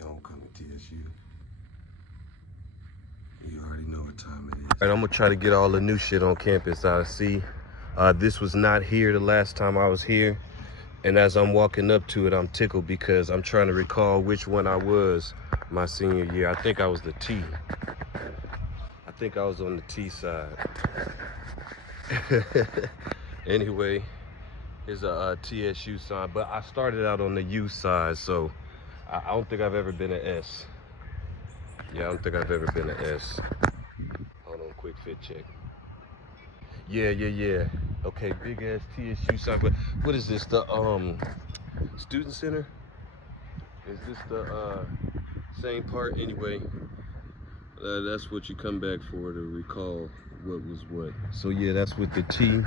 homecoming, TSU. You already know what time it is. All right, I'm gonna try to get all the new shit on campus I see. This was not here the last time I was here. And as I'm walking up to it, I'm tickled because I'm trying to recall which one I was my senior year. I think I was the T. I think I was on the T side. Anyway, here's a TSU sign, but I started out on the U side, so I don't think I've ever been an S. Yeah, I don't think I've ever been an S. Hold on, quick fit check. Yeah. Okay, big ass TSU sign. But what is this? The student center? Is this the same part? Anyway, that's what you come back for, to recall what was what. So yeah, that's with the T.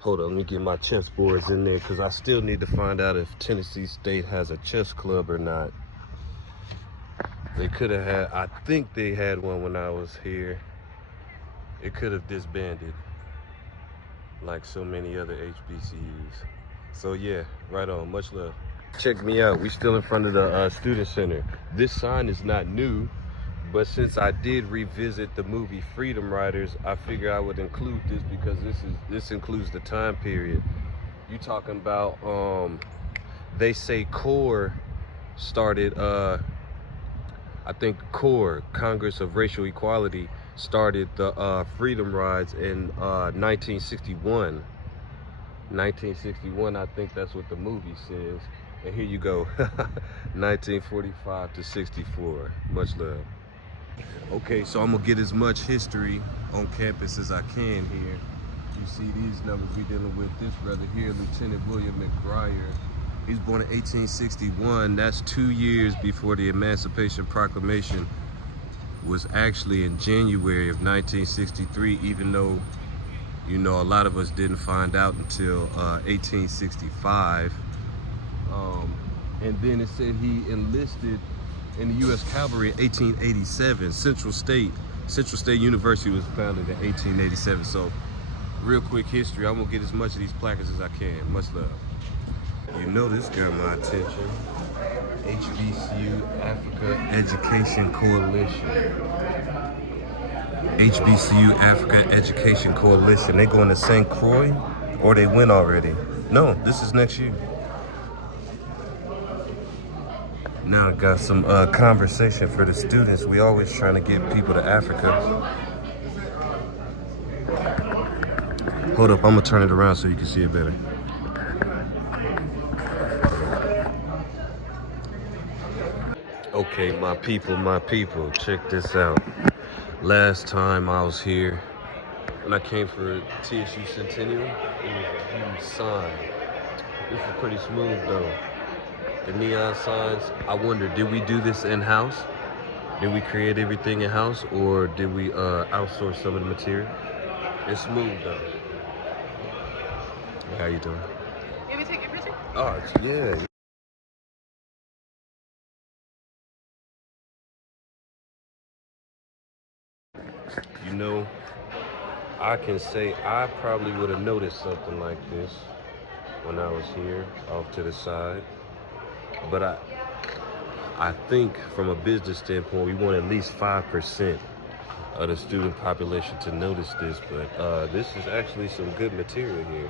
Hold on, let me get my chess boards in there because I still need to find out if Tennessee State has a chess club or not. They could have had, I think they had one when I was here. It could have disbanded like so many other HBCUs. So yeah, right on, much love. Check me out, we still in front of the student center. This sign is not new, but since I did revisit the movie Freedom Riders, I figure I would include this because this includes the time period. You talking about, they say CORE started, I think CORE, Congress of Racial Equality, started the Freedom Rides in 1961. 1961, I think that's what the movie says. And here you go, 1945 to 64. Much love. Okay, so I'm gonna get as much history on campus as I can here. You see these numbers we dealing with. This brother here, Lieutenant William McBriar. He's born in 1861. That's 2 years before the Emancipation Proclamation was actually in January of 1963, even though, you know, a lot of us didn't find out until 1865. And then it said he enlisted in the U.S. Cavalry in 1887. Central State University was founded in 1887. So, real quick history. I'm gonna get as much of these placards as I can. Much love. You know this got my attention. HBCU Africa Education Coalition. HBCU Africa Education Coalition. They going to St. Croix, or they went already? No, this is next year. Now I got some conversation for the students. We always trying to get people to Africa. Hold up, I'm gonna turn it around so you can see it better. Okay, my people, check this out. Last time I was here, when I came for TSU Centennial, it was a huge sign. This is pretty smooth though. The neon signs, I wonder, did we do this in-house? Did we create everything in-house, or did we outsource some of the material? It's smooth though. How you doing? Can we take your picture? Oh, yeah. You know, I can say I probably would have noticed something like this when I was here off to the side. But I think from a business standpoint, we want at least 5% of the student population to notice this. But this is actually some good material here.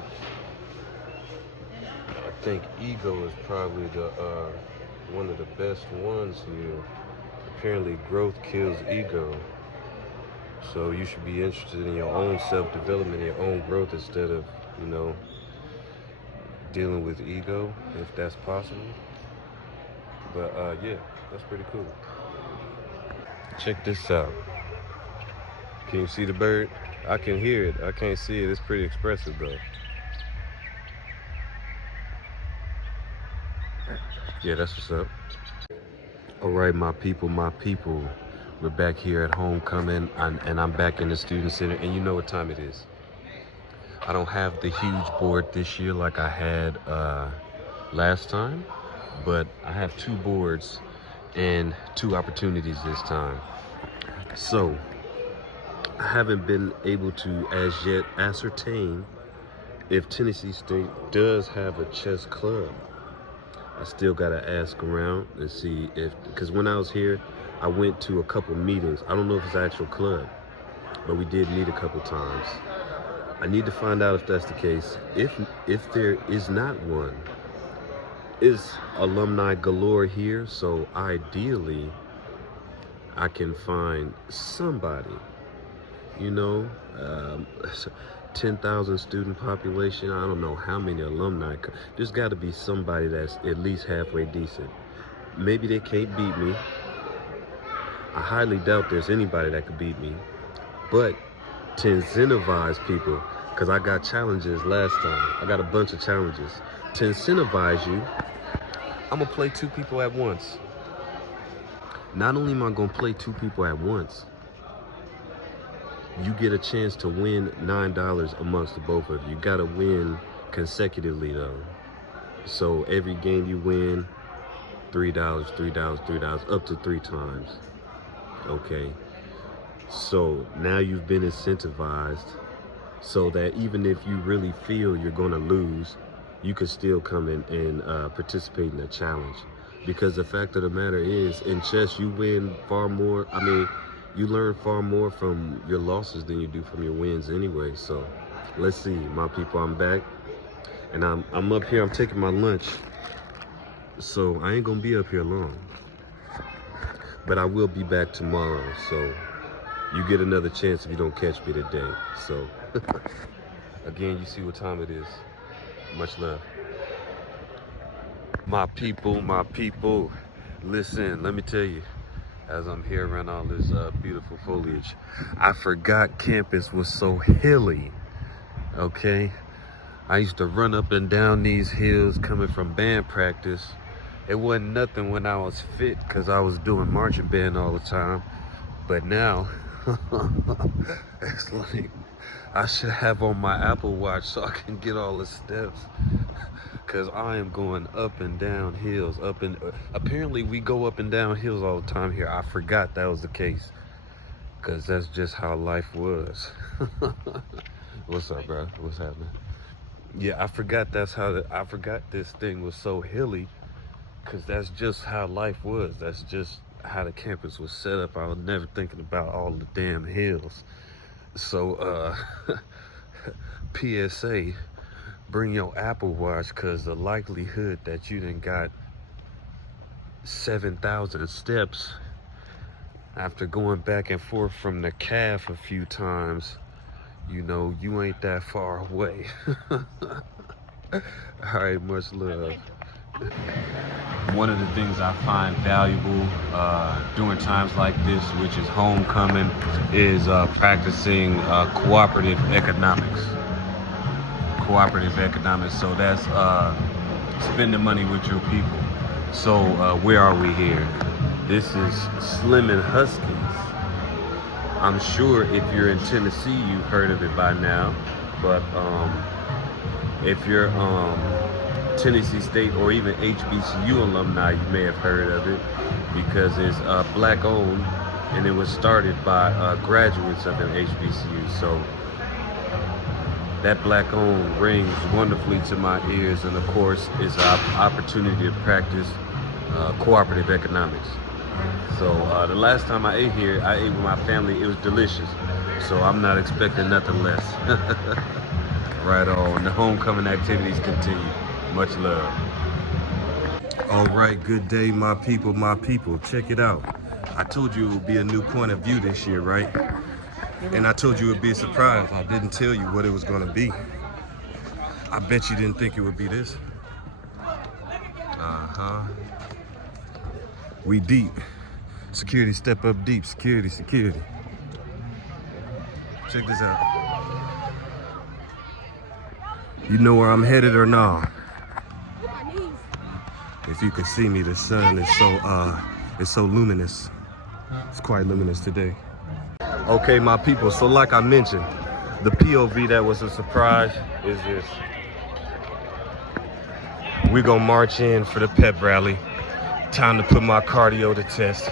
I think Ego is probably the one of the best ones here. Apparently growth kills ego. So you should be interested in your own self-development, your own growth, instead of, you know, dealing with ego, if that's possible. But yeah, that's pretty cool. Check this out. Can you see the bird? I can hear it. I can't see it. It's pretty expressive though. Yeah, that's what's up. All right, my people. We're back here at homecoming, and I'm back in the student center, and you know what time it is. I don't have the huge board this year like I had last time, but I have 2 boards and 2 opportunities this time. So I haven't been able to as yet ascertain if Tennessee State does have a chess club. I still gotta ask around and see if, because when I was here, I went to a couple meetings. I don't know if it's an actual club, but we did meet a couple times. I need to find out if that's the case. If there is not one, is alumni galore here, so ideally I can find somebody, you know, 10,000 student population. I don't know how many alumni. There's got to be somebody that's at least halfway decent. Maybe they can't beat me. I highly doubt there's anybody that could beat me. But to incentivize people, because I got challenges last time. I got a bunch of challenges. To incentivize you, I'm going to play two people at once. Not only am I going to play two people at once, you get a chance to win $9 amongst the both of you. You got to win consecutively, though. So every game you win, $3, $3, $3, up to 3 times. Okay. So now you've been incentivized so that even if you really feel you're going to lose, you can still come in and participate in the challenge. Because the fact of the matter is, in chess, you win far more. I mean, you learn far more from your losses than you do from your wins anyway. So let's see, my people, I'm back. And I'm up here, I'm taking my lunch. So I ain't gonna be up here long. But I will be back tomorrow. So you get another chance if you don't catch me today. So again, you see what time it is. Much love. My people, listen, let me tell you, as I'm here around all this beautiful foliage, I forgot campus was so hilly, okay? I used to run up and down these hills coming from band practice. It wasn't nothing when I was fit because I was doing marching band all the time. But now, it's like I should have on my Apple Watch so I can get all the steps. Because I am going up and down hills, apparently we go up and down hills all the time here. I forgot that was the case, because that's just how life was. What's up, bro? What's happening? Yeah, I forgot I forgot this thing was so hilly, because that's just how life was. That's just how the campus was set up. I was never thinking about all the damn hills. So, PSA, bring your Apple Watch, because the likelihood that you done got 7,000 steps after going back and forth from the calf a few times, you know, you ain't that far away. All right, much love. One of the things I find valuable during times like this, which is homecoming, is practicing cooperative economics. So that's spending money with your people. So where are we here? This is Slim and Huskies. I'm sure if you're in Tennessee, you've heard of it by now. But if you're Tennessee State or even HBCU alumni, you may have heard of it, because it's black owned and it was started by graduates of an HBCU. So that black owned rings wonderfully to my ears, and of course is an opportunity to practice cooperative economics. So the last time I ate here, I ate with my family. It was delicious. So I'm not expecting nothing less. Right on. The homecoming activities continue. Much love. All right, good day, my people, Check it out. I told you it would be a new point of view this year, right? And I told you it would be a surprise. I didn't tell you what it was going to be. I bet you didn't think it would be this. We deep. Security, step up deep. Security. Check this out. You know where I'm headed or not? If you can see me, the sun is so luminous. It's quite luminous today. Okay, my people, so like I mentioned, the POV that was a surprise is this. We're gonna march in for the pep rally. Time to put my cardio to test.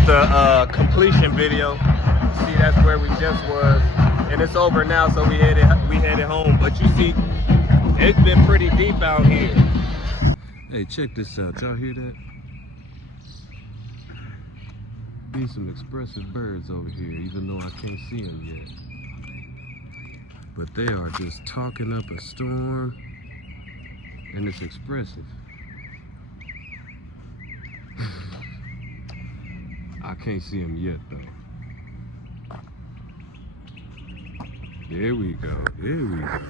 just a completion video. See, that's where we just was, and it's over now, so we headed home. But you see, it's been pretty deep out here. Hey, check this out. Y'all hear that? There's some expressive birds over here, even though I can't see them yet. But they are just talking up a storm, and it's expressive. I can't see them yet, though. There we go. There we go.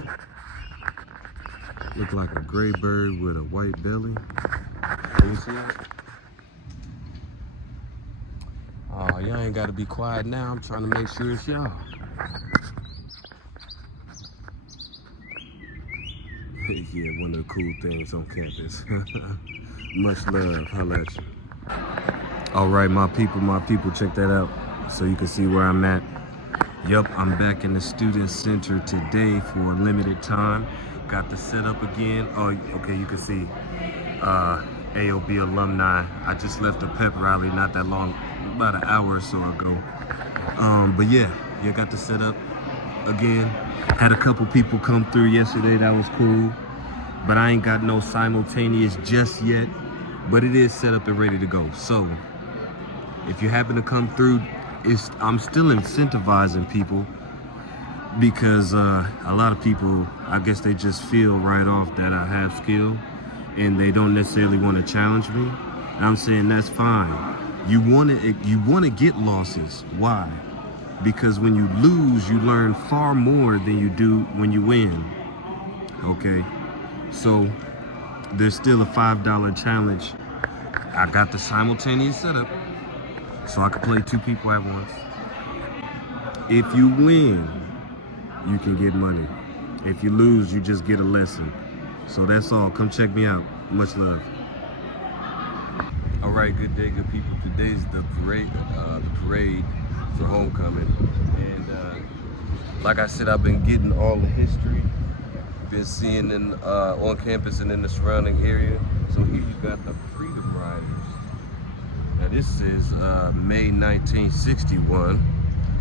Look like a gray bird with a white belly. Can you see that? Oh, y'all ain't got to be quiet now. I'm trying to make sure it's y'all. Yeah, one of the cool things on campus. Much love. Holla at you. All right, my people, check that out so you can see where I'm at. Yup, I'm back in the student center today for a limited time. Got the setup again. Oh, okay, you can see AOB alumni. I just left a pep rally not that long, about an hour or so ago. But yeah, got the setup again. Had a couple people come through yesterday, that was cool. But I ain't got no simultaneous just yet, but it is set up and ready to go. So if you happen to come through, I'm still incentivizing people because a lot of people, I guess they just feel right off that I have skill and they don't necessarily want to challenge me. And I'm saying that's fine. You want to get losses. Why? Because when you lose, you learn far more than you do when you win. Okay? So there's still a $5 challenge. I got the simultaneous setup, so I can play 2 people at once. If you win, you can get money. If you lose, you just get a lesson. So that's all. Come check me out. Much love. All right, good day, good people. Today's the parade for homecoming. And like I said, I've been getting all the history. Been seeing on campus and in the surrounding area. So here you got the Freedom Riders. Now this is May 1961.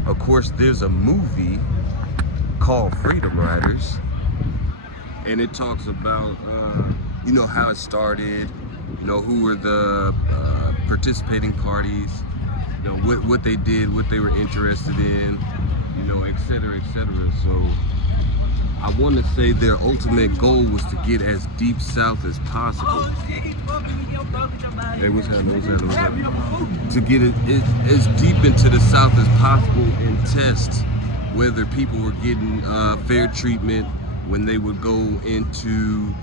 Of course, there's a movie called Freedom Riders, and it talks about you know, how it started, you know, who were the participating parties, you know, what they did, what they were interested in, you know, et cetera, et cetera. So I want to say their ultimate goal was to get as deep south as possible. Hey, what's happening? To get as deep into the south as possible and test whether people were getting fair treatment when they would go into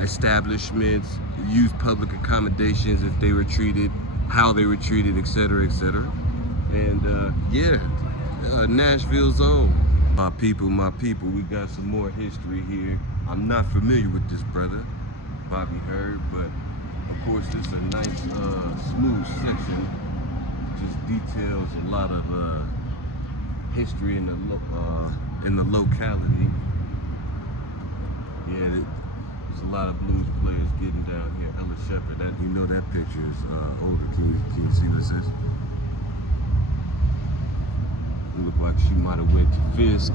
establishments, use public accommodations if they were treated, how they were treated, et cetera, et cetera. And yeah, Nashville's own. My people, we got some more history here. I'm not familiar with this brother, Bobby Hurd, but of course this is a nice, smooth section. Just details a lot of history in the locality. Yeah, there's a lot of blues players getting down here. Ella Shepherd, that, you know, that picture is older. Can you see what this is? Look like she might have went to Fisk.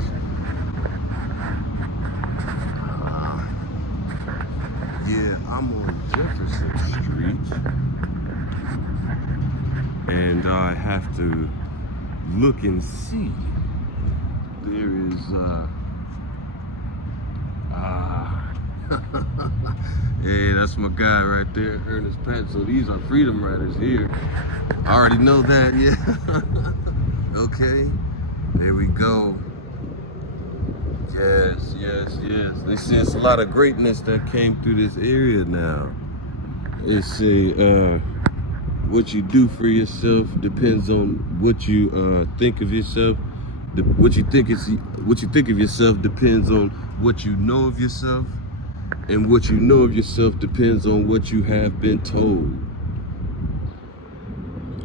Yeah, I'm on Jefferson Street, and I have to look and see. There is hey, that's my guy right there, Ernest Pat. So these are Freedom Riders here. I already know that, yeah. Okay. There we go. Yes. They say it's a lot of greatness that came through this area now. It's what you do for yourself depends on what you think of yourself. What you think of yourself depends on what you know of yourself, and what you know of yourself depends on what you have been told.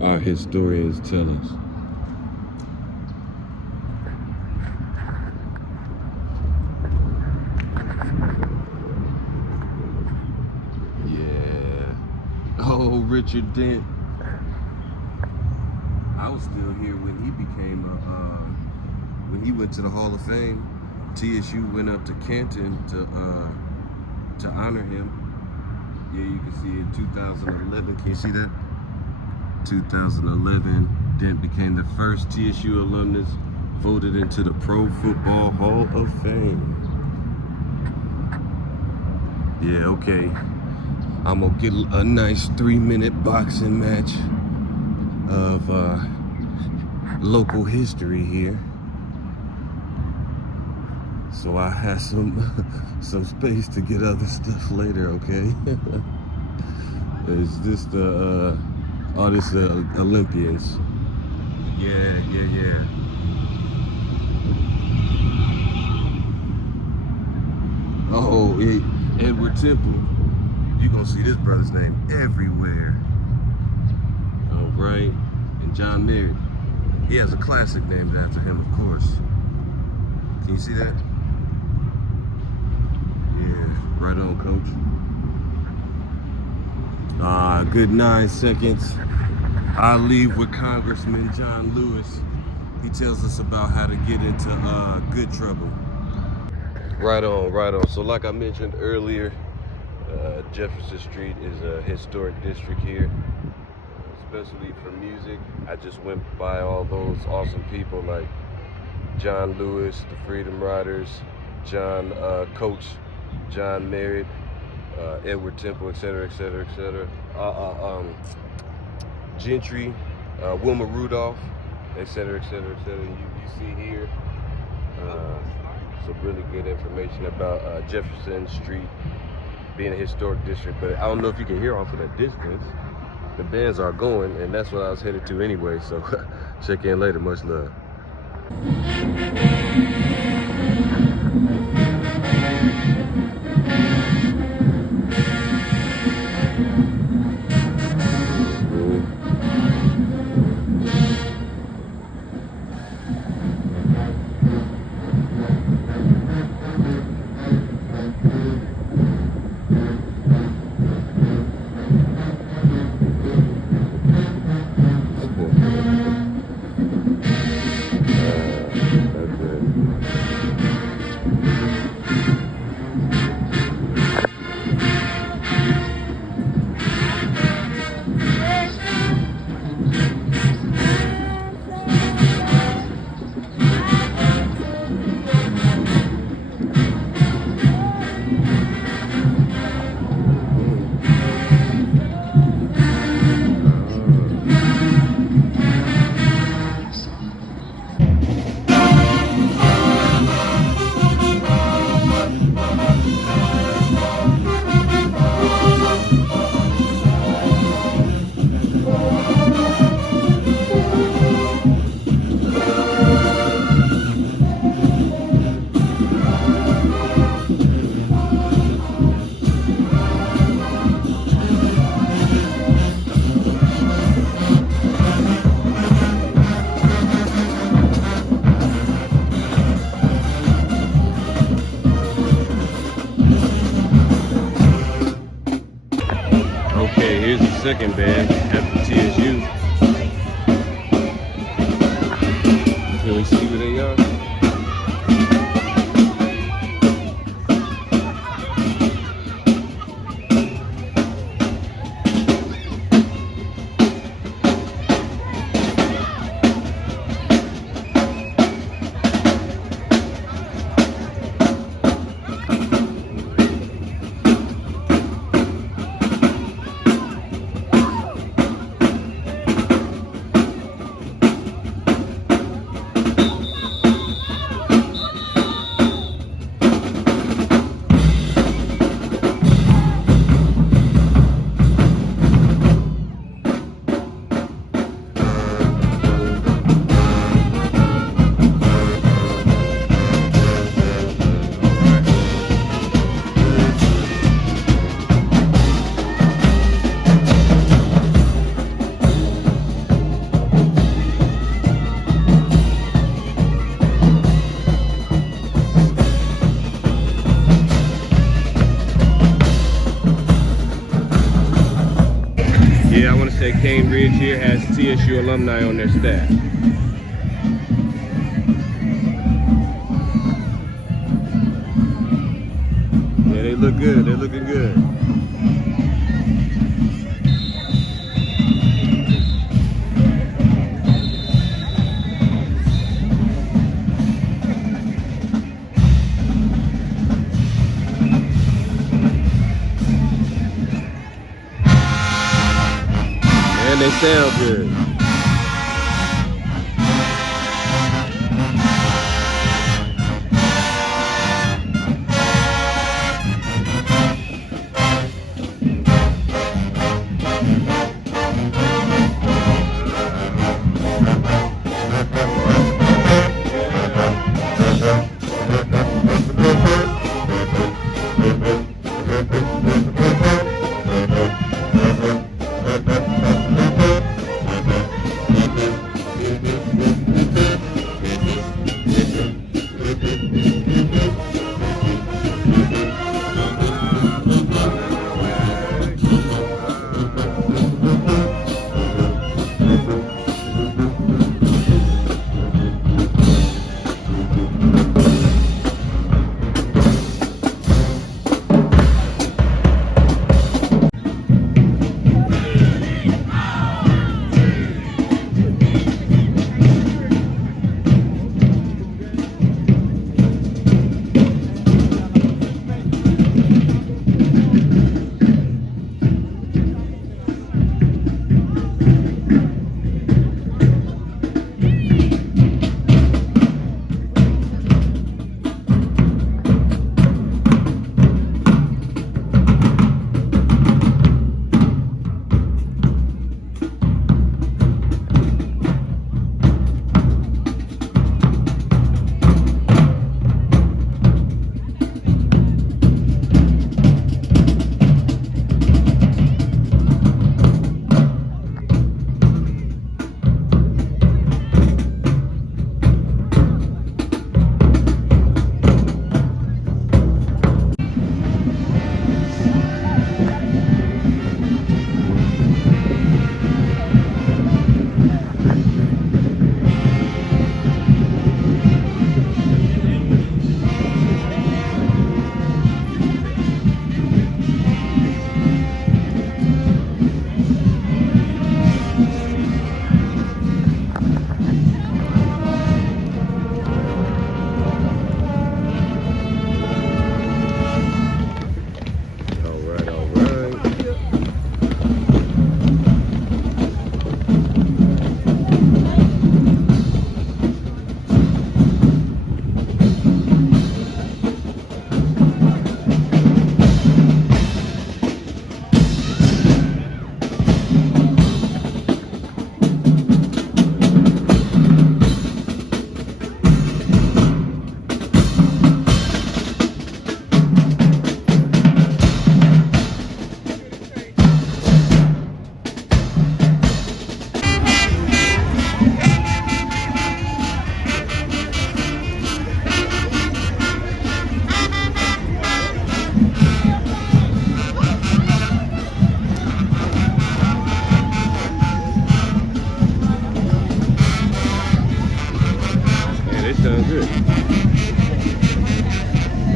Our historians tell us. Oh, Richard Dent. I was still here when he became when he went to the Hall of Fame. TSU went up to Canton to honor him. Yeah, you can see in 2011. Can you see that? 2011, Dent became the first TSU alumnus voted into the Pro Football Hall of Fame. Yeah, okay. I'm gonna get a nice 3-minute boxing match of local history here. So I have some space to get other stuff later, okay? Is this the this Olympians? Yeah. Oh, Edward Temple. You're gonna see this brother's name everywhere. All right, and John Merritt. He has a classic named after him, of course. Can you see that? Yeah, right on, coach. Good 9 seconds. I leave with Congressman John Lewis. He tells us about how to get into good trouble. Right on. So like I mentioned earlier, Jefferson Street is a historic district here, especially for music. I just went by all those awesome people like John Lewis, the Freedom Riders, Coach John Merritt, Edward Temple, etc. Gentry, Wilma Rudolph, etc. You see here some really good information about Jefferson Street being a historic district. But I don't know if you can hear off of that distance. The bands are going, and that's what I was headed to anyway. So check in later. Much love. Here's the second band after TSU. Can we see who they are? say Cane Ridge here has TSU alumni on their staff. Yeah, they look good. They're looking good. And they sound good.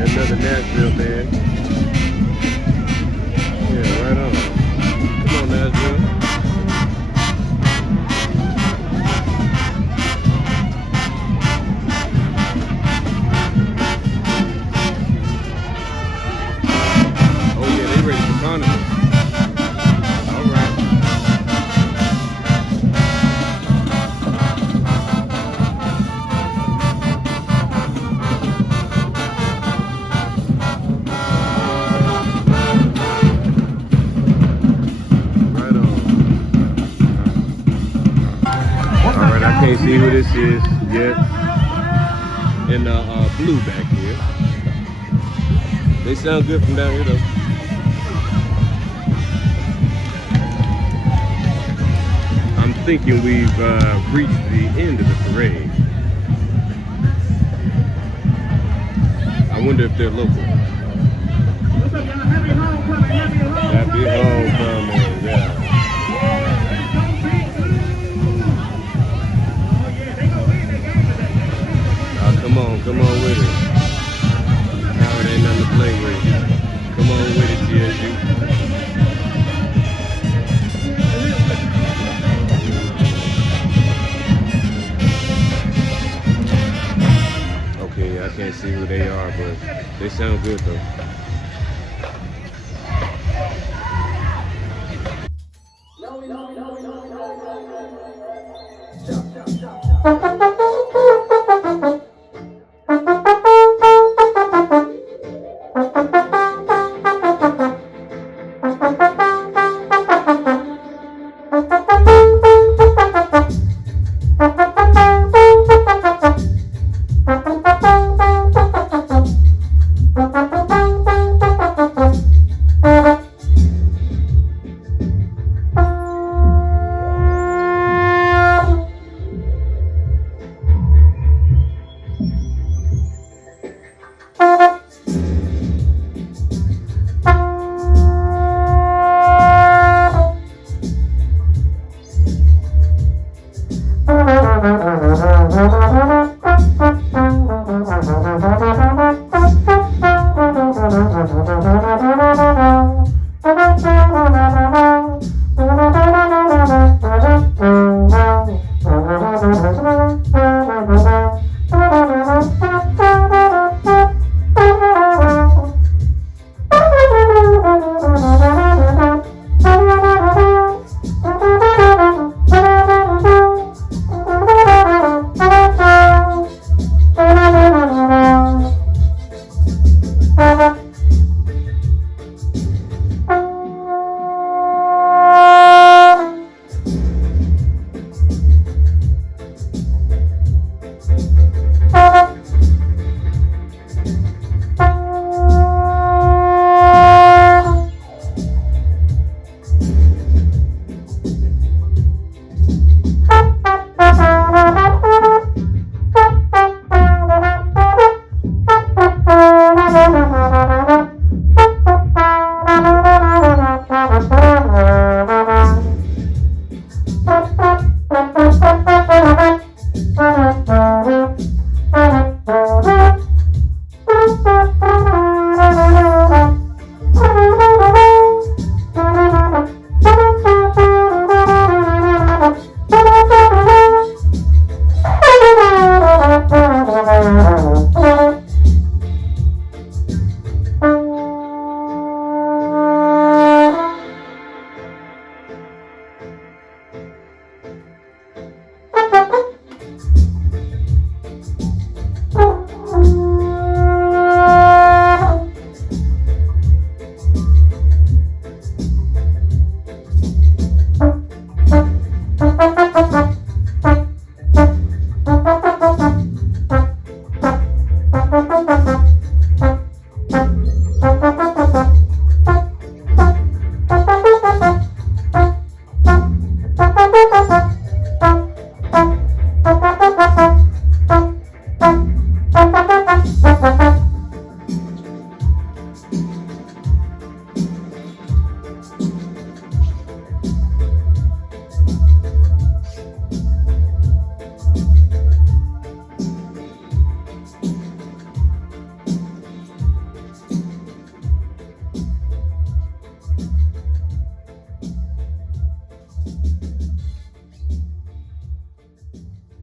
Another Nashville band. Yeah, right on. Come on, Nashville. Oh yeah, they ready for carnival. All right. Alright, I can't see who this is yet. In the blue back here. They sound good from down here though. I'm thinking we've reached the end of the parade. I wonder if they're local. Happy homecoming, yeah. Come on with it. Howard ain't nothing to play with. Come on with it, TSU. Okay, I can't see who they are, but they sound good though.